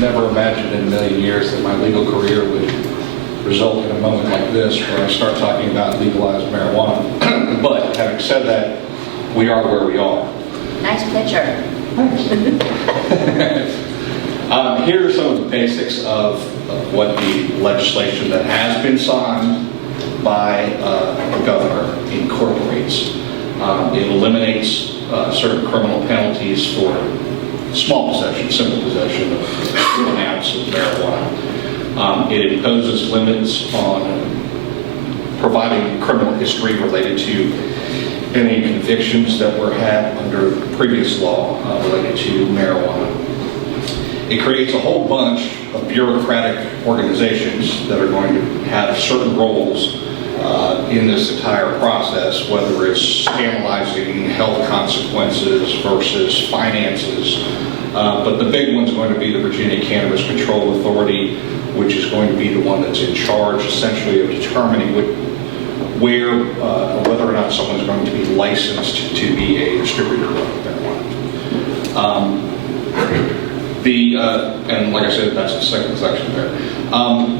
never imagined in a million years that my legal career would result in a moment like this where I start talking about legalized marijuana. But having said that, we are where we are. Nice picture. Here are some of the basics of what the legislation that has been signed by the governor incorporates. It eliminates certain criminal penalties for small possession, simple possession of an ounce of marijuana. It imposes limits on providing criminal history related to any convictions that were had under previous law related to marijuana. It creates a whole bunch of bureaucratic organizations that are going to have certain roles in this entire process, whether it's analyzing health consequences versus finances. But the big one's going to be the Virginia Cannabis Control Authority, which is going to be the one that's in charge essentially of determining whether or not someone's going to be licensed to be a distributor of marijuana. And like I said, that's the second section there.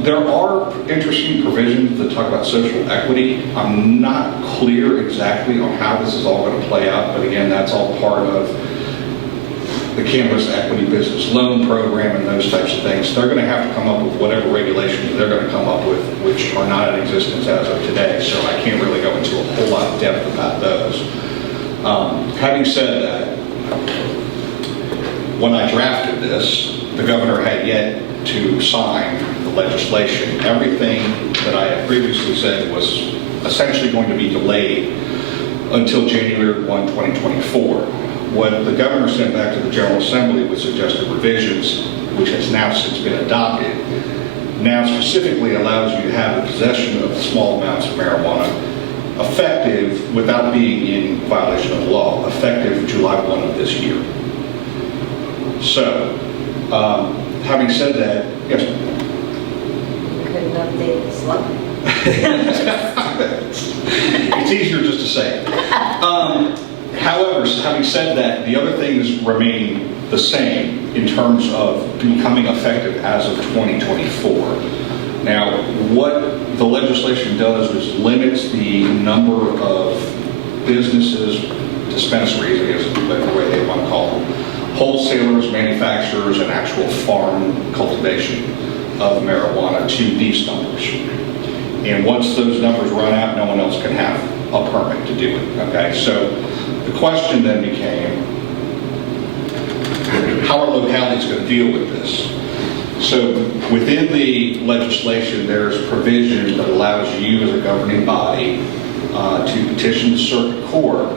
There are interesting provisions that talk about social equity. I'm not clear exactly on how this is all going to play out, but again, that's all part of the Cannabis Equity Business Loan Program and those types of things. They're going to have to come up with whatever regulations they're going to come up with, which are not in existence as of today, so I can't really go into a whole lot of depth about those. Having said that, when I drafted this, the governor had yet to sign the legislation. Everything that I had previously said was essentially going to be delayed until January 1, 2024. What the governor sent back to the General Assembly with suggested revisions, which has now since been adopted, now specifically allows you to have the possession of small amounts of marijuana effective without being in violation of the law, effective July 1 of this year. So, having said that, yes? Couldn't update the slide. It's easier just to say. However, having said that, the other things remain the same in terms of becoming effective as of 2024. Now, what the legislation does is limits the number of businesses, dispensaries, I guess is the way they want to call them, wholesalers, manufacturers, and actual farm cultivation of marijuana to these numbers. And once those numbers run out, no one else can have a permit to do it, okay? So the question then became, how are localities going to deal with this? So within the legislation, there's provision that allows you as a governing body to petition the circuit court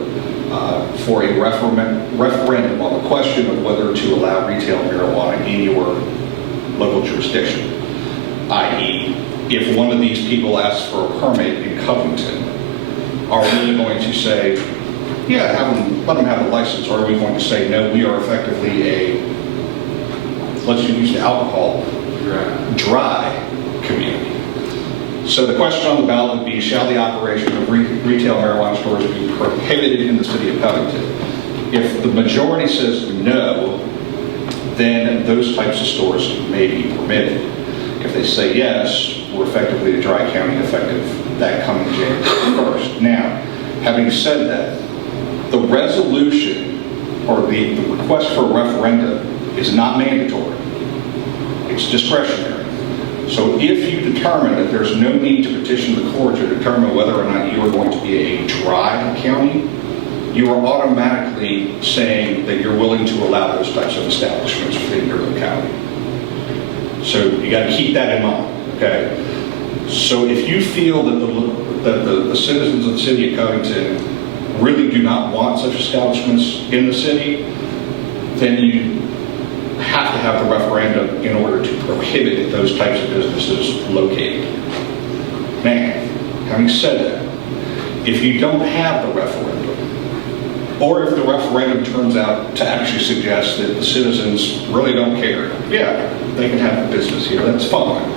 for a referendum on the question of whether to allow retail marijuana in your local jurisdiction. I.e., if one of these people asks for a permit in Covington, are we going to say, yeah, let them have a license, or are we going to say, no, we are effectively let's use the alcohol, dry community? So the question on the ballot would be, shall the operation of retail marijuana stores be prohibited in the city of Covington? If the majority says no, then those types of stores may be permitted. If they say yes, we're effectively a dry county effective that coming January 1st. Now, having said that, the resolution or the request for a referendum is not mandatory. It's discretionary. So if you determine that there's no need to petition the court to determine whether or not you are going to be a dry county, you are automatically saying that you're willing to allow those types of establishments within your locality. So you got to keep that in mind, okay? So if you feel that the citizens of the city of Covington really do not want such establishments in the city, then you have to have the referendum in order to prohibit those types of businesses located. Now, having said that, if you don't have the referendum, or if the referendum turns out to actually suggest that the citizens really don't care, yeah, they can have a business here, that's fine.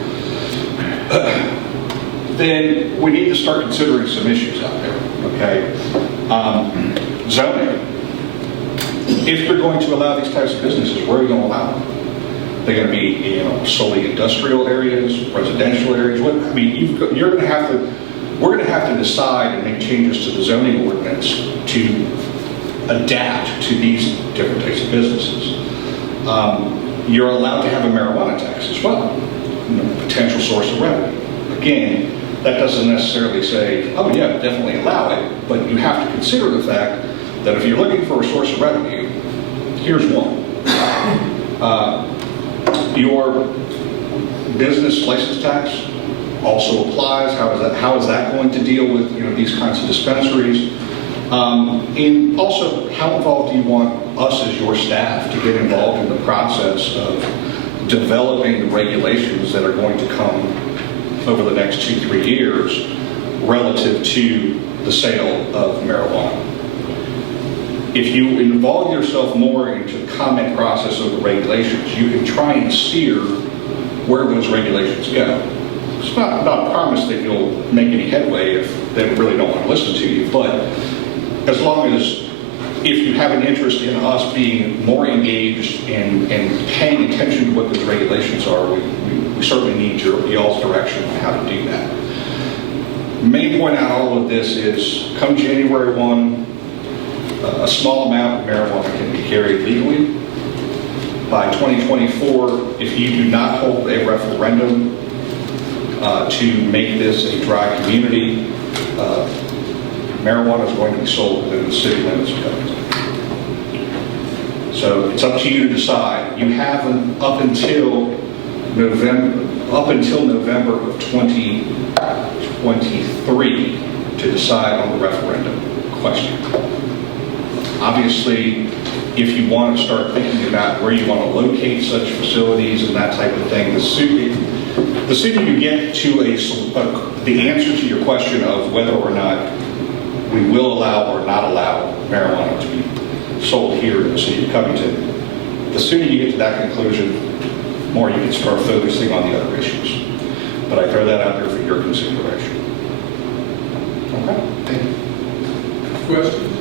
Then we need to start considering some issues out there, okay? Zoning. If you're going to allow these types of businesses, where are you going to allow them? They're going to be, solely industrial areas, residential areas. We're going to have to decide and make changes to the zoning ordinance to adapt to these different types of businesses. You're allowed to have a marijuana tax as well, potential source of revenue. Again, that doesn't necessarily say, oh yeah, definitely allow it, but you have to consider the fact that if you're looking for a source of revenue, here's one. Your business license tax also applies. How is that going to deal with these kinds of dispensaries? And also, how involved do you want us as your staff to get involved in the process of developing the regulations that are going to come over the next 2-3 years relative to the sale of marijuana? If you involve yourself more into the comment process of the regulations, you can try and steer where those regulations go. It's not a promise that you'll make any headway if they really don't want to listen to you, but as long as, if you have an interest in us being more engaged and paying attention to what those regulations are, we certainly need y'all's direction on how to do that. The main point out of all of this is, come January 1, a small amount of marijuana can be carried legally. By 2024, if you do not hold a referendum to make this a dry community, marijuana is going to be sold within the city limits of Covington. So it's up to you to decide. You have up until November of 2023 to decide on the referendum question. Obviously, if you want to start thinking about where you want to locate such facilities and that type of thing, the sooner you get to the answer to your question of whether or not we will allow or not allow marijuana to be sold here in the city of Covington, the sooner you get to that conclusion, the more you can start focusing on the other issues. But I throw that out there for your consideration. Okay, thank you. Questions?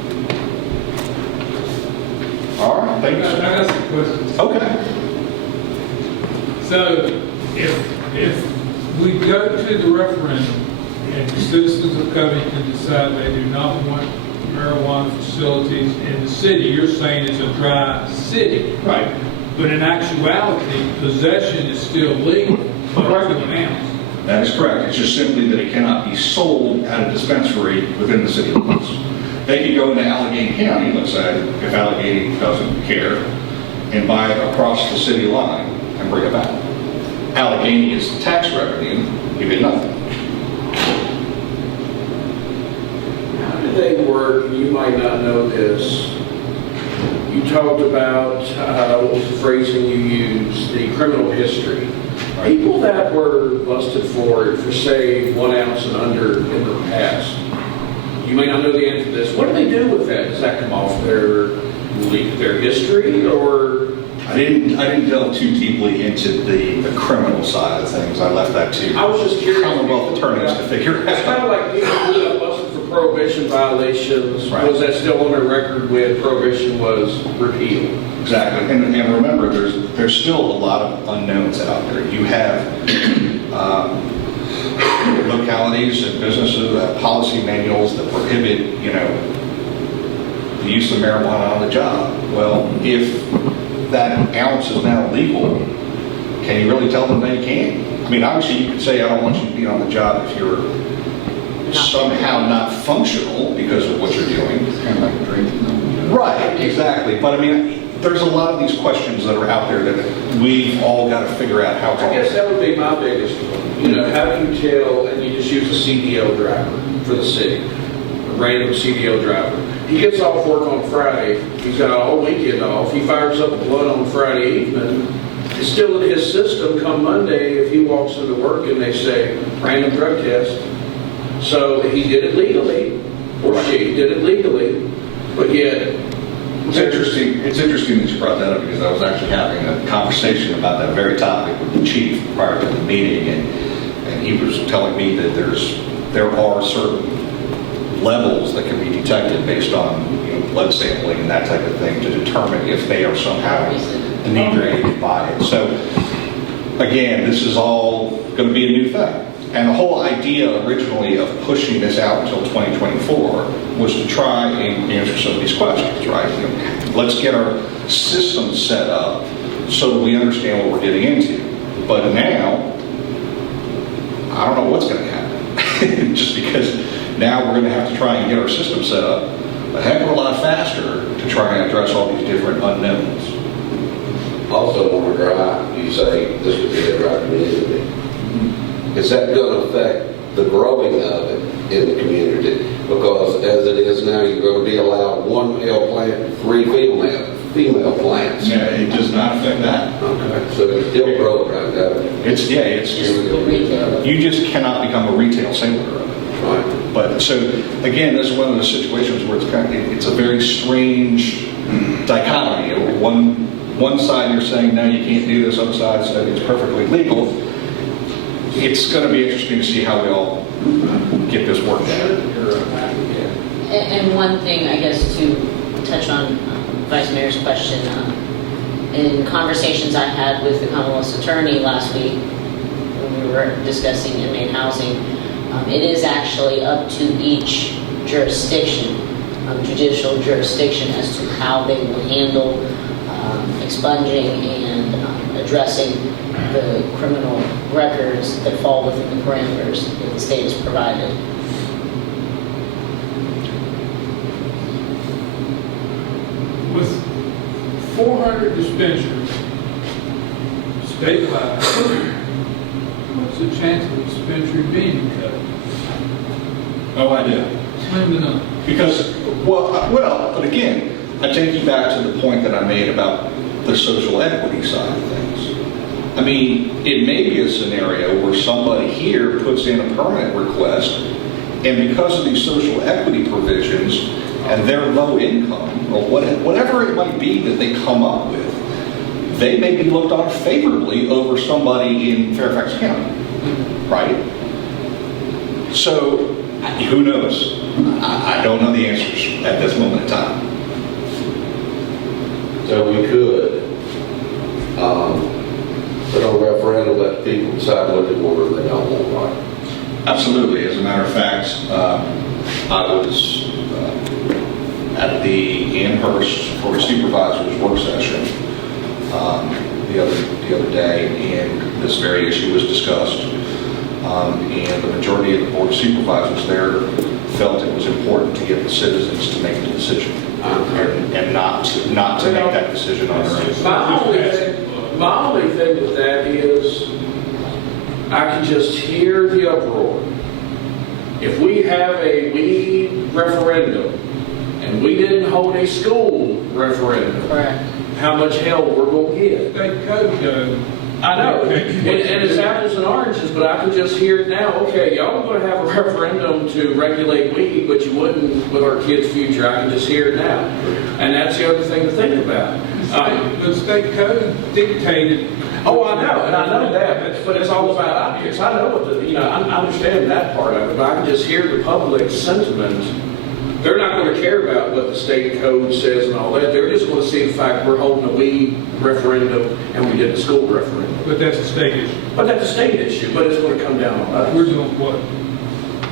All right, thank you, I sir. got some questions. Okay. So, if we go to the referendum and the citizens of Covington decide they do not want marijuana facilities in the city, you're saying it's a dry city. Right. But in actuality, possession is still legal up to an ounce. That is correct. It's just simply that it cannot be sold at a dispensary within the city limits. They could go into Allegheny County, let's say, if Allegheny doesn't care, and buy it across the city line and bring it back. Allegheny is the tax revenue, you get nothing. How do they work? You might not know this. You talked about, what was the phrasing you used, the criminal history. People that were busted for say 1 ounce and under in the past, you may not know the answer to this. What do they do with that? Does that come off their history, or? I didn't delve too deeply into the criminal side of things. I left that to I was just curious. Commonwealth attorneys to figure It's kind out. of like people who got busted for prohibition violations. Right. Was that still on their record when prohibition was repealed? Exactly, and remember, there's still a lot of unknowns out there. You have localities and businesses that have policy manuals that prohibit, the use of marijuana on the job. Well, if that ounce is now legal, can you really tell them they can't? I mean, obviously you could say, I don't want you to be on the job if you're somehow not functional because of what you're doing. It's kind of like drinking. Right, exactly. But I mean, there's a lot of these questions that are out there that we've all got to figure out how to. I guess that would be my biggest one. How do you tell, and you just use a CDL driver for the city, a random CDL driver. He gets off work on Friday, he's got all weekend off, he fires up a blunt on Friday evening, it's still in his system come Monday if he walks into work and they say, random drug test. So he did it legally, or she did it legally, but yet. It's interesting that you brought that up because I was actually having a conversation about that very topic with the chief prior to the meeting, and he was telling me that there are certain levels that can be detected based on blood sampling and that type of thing to determine if they are somehow inebriated by it. So again, this is all going to be a new thing. And the whole idea originally of pushing this out until 2024 was to try and answer some of these questions, right? You know, let's get our system set up so that we understand what we're getting into. But now, I don't know what's going to happen. Just because now we're going to have to try and get our system set up a heck of a lot faster to try and address all these different unknowns. Also, when we're dry, you say this could be a dry community. Is that going to affect the growing of it in the community? Because as it is now, you're going to be allowed 1 male plant, 3 female plants. Yeah, it does not affect that. Okay, so it's still growing right now. It's you just cannot become a retail sailor of it. Right. But so again, this is one of those situations where it's a very strange dichotomy. One side you're saying no, you can't do this. Other side said it's perfectly legal. It's going to be interesting to see how we all get this worked out. And one thing, I guess, to touch on Vice Mayor's question, in conversations I had with the Commonwealth's attorney last week when we were discussing inmate housing, it is actually up to each jurisdiction, judicial jurisdiction, as to how they will handle expunging and addressing the criminal records that fall within the parameters that the state has provided. With 400 dispensaries statewide, what's the chance of a dispensary being cut? No idea. Slim to none. Because, but again, I take you back to the point that I made about the social equity side of things. I mean, it may be a scenario where somebody here puts in a permanent request, and because of these social equity provisions and their low income, or whatever it might be that they come up with, they may be looked on favorably over somebody in Fairfax County, right? So, who knows? I don't know the answers at this moment in time. So we could put on a referendum, let people decide what they want or they don't want, right? Absolutely. As a matter of fact, I was at the Amherst Board of Supervisors work session the other day, and this very issue was discussed. And the majority of the Board of Supervisors there felt it was important to get the citizens to make the decision, and not to make that decision on their own. My only thing with that is I can just hear the uproar. If we have a weed referendum and we didn't hold a school referendum, Correct. how much hell we're going to get. State code goes. I know, and it's apples and oranges, but I can just hear it now. Okay, y'all are going to have a referendum to regulate weed, but you wouldn't with our kids' future. I can just hear it now. And that's the other thing to think about. The state code dictated. Oh, I know, and I know that, but it's all about optics. I know what I understand that part of it, but I can just hear the public sentiment. They're not going to care about what the state code says and all that. They're just going to see the fact we're holding a weed referendum and we did a school referendum. But that's a state issue. But that's a state issue, but it's going to come down on us. We're doing what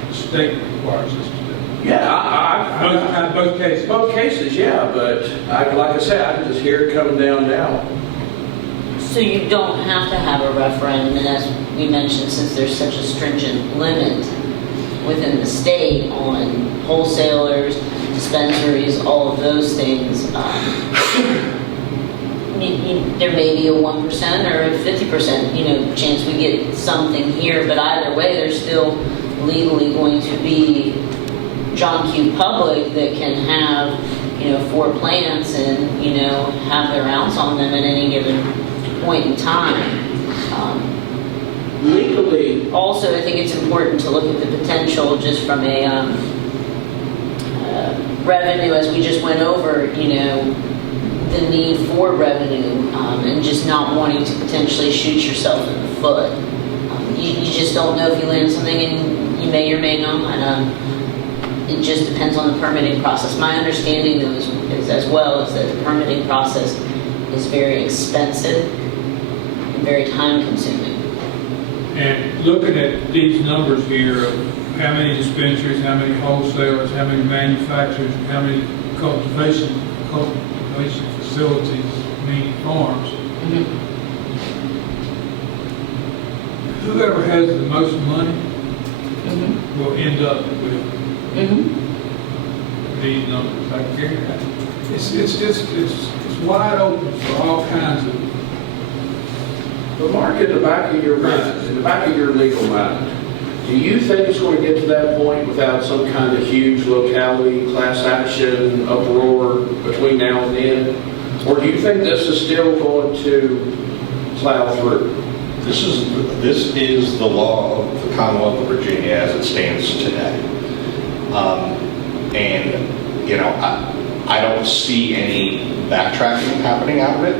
the state requires us to do. Yeah, Both cases. both cases, yeah, but like I said, I can just hear it coming down now. So you don't have to have a referendum, and as we mentioned, since there's such a stringent limit within the state on wholesalers, dispensaries, all of those things, there may be a 1% or a 50%, chance we get something here, but either way, there's still legally going to be John Q. Public that can have, 4 plants and, have their ounce on them at any given point in time. Legally, Also, I think it's important to look at the potential just from a revenue, as we just went over, the need for revenue, and just not wanting to potentially shoot yourself in the foot. You just don't know if you land something, and you may or may not. It just depends on the permitting process. My understanding, though, is as well, is that the permitting process is very expensive and very time consuming. And looking at these numbers here of how many dispensaries, how many wholesalers, how many manufacturers, and how many cultivation facilities, meaning farms, whoever has the most money will end up with these numbers. I guarantee that. It's wide open for all kinds of. But Mark, in the back of your mind, in the back of your legal mind, do you think it's going to get to that point without some kind of huge locality, class action, uproar between now and then? Or do you think this is still going to plow through? This is the law of the Commonwealth of Virginia as it stands today. And, you know, I don't see any backtracking happening out of it.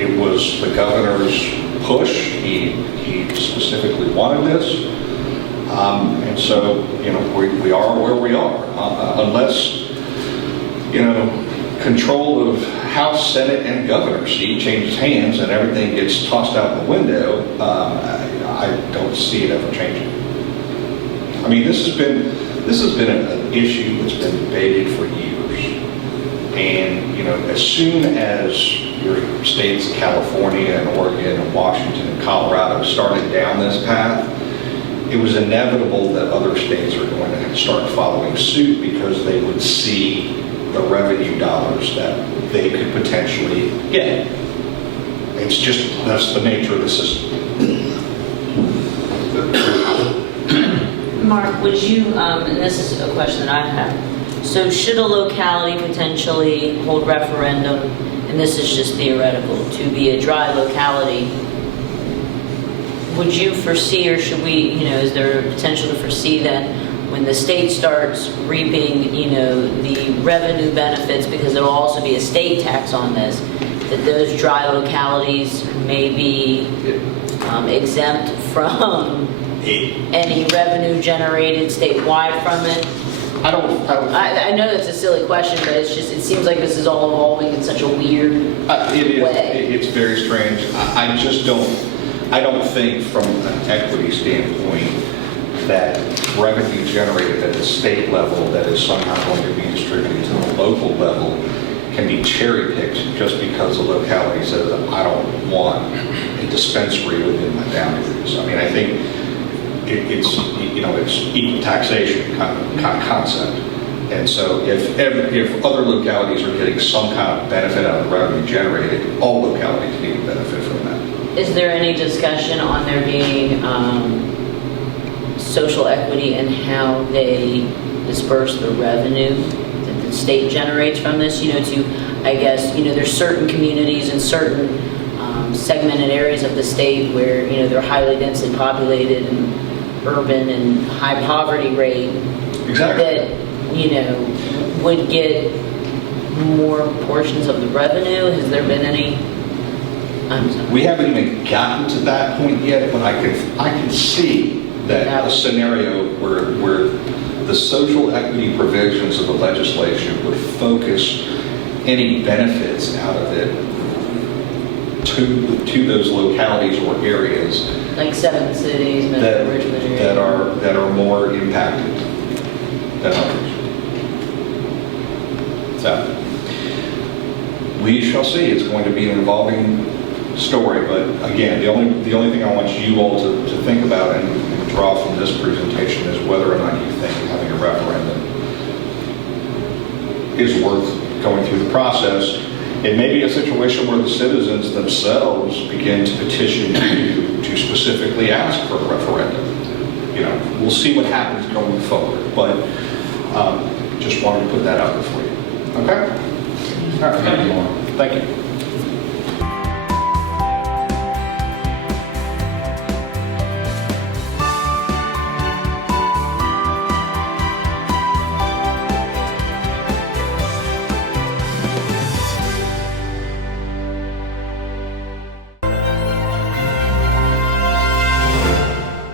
It was the governor's push. He specifically wanted this. And so, you know, we are where we are. Unless, you know, control of House, Senate, and governor seat changes hands and everything gets tossed out the window, I don't see it ever changing. I mean, this has been an issue that's been debated for years. And, you know, as soon as your states, California and Oregon and Washington and Colorado, started down this path, it was inevitable that other states are going to start following suit because they would see the revenue dollars that they could potentially get. It's just, that's the nature of the system. Mark, would you, and this is a question that I have, so should a locality potentially hold referendum, and this is just theoretical, to be a dry locality, would you foresee, or should we, you know, is there a potential to foresee that when the state starts reaping, you know, the revenue benefits, because there will also be a state tax on this, that those dry localities may be exempt from any revenue generated statewide from it? I know that's a silly question, but it's just, it seems like this is all evolving in such a weird way. It's very strange. I don't think from an equity standpoint that revenue generated at the state level that is somehow going to be distributed to the local level can be cherry-picked just because a locality says, I don't want a dispensary within my boundaries. I mean, I think it's equal taxation kind of concept. And so if other localities are getting some kind of benefit out of the revenue generated, all localities need to benefit from that. Is there any discussion on there being social equity and how they disperse the revenue that the state generates from this? You know, to, I guess, you know, there's certain communities and certain segmented areas of the state where, you know, they're highly densely populated and urban and high poverty rate. Exactly. That, you know, would get more portions of the revenue. Has there been any? We haven't even gotten to that point yet, but I can see that a scenario where the social equity provisions of the legislation would focus any benefits out of it to those localities or areas Like 7 cities, that Richmond area. that are more impacted than others. So we shall see. It's going to be an evolving story, but again, the only thing I want you all to think about and draw from this presentation is whether or not you think having a referendum is worth going through the process. It may be a situation where the citizens themselves begin to petition you to specifically ask for a referendum. You know, we'll see what happens going forward, but just wanted to put that out there for you. Okay? All right. Thank you.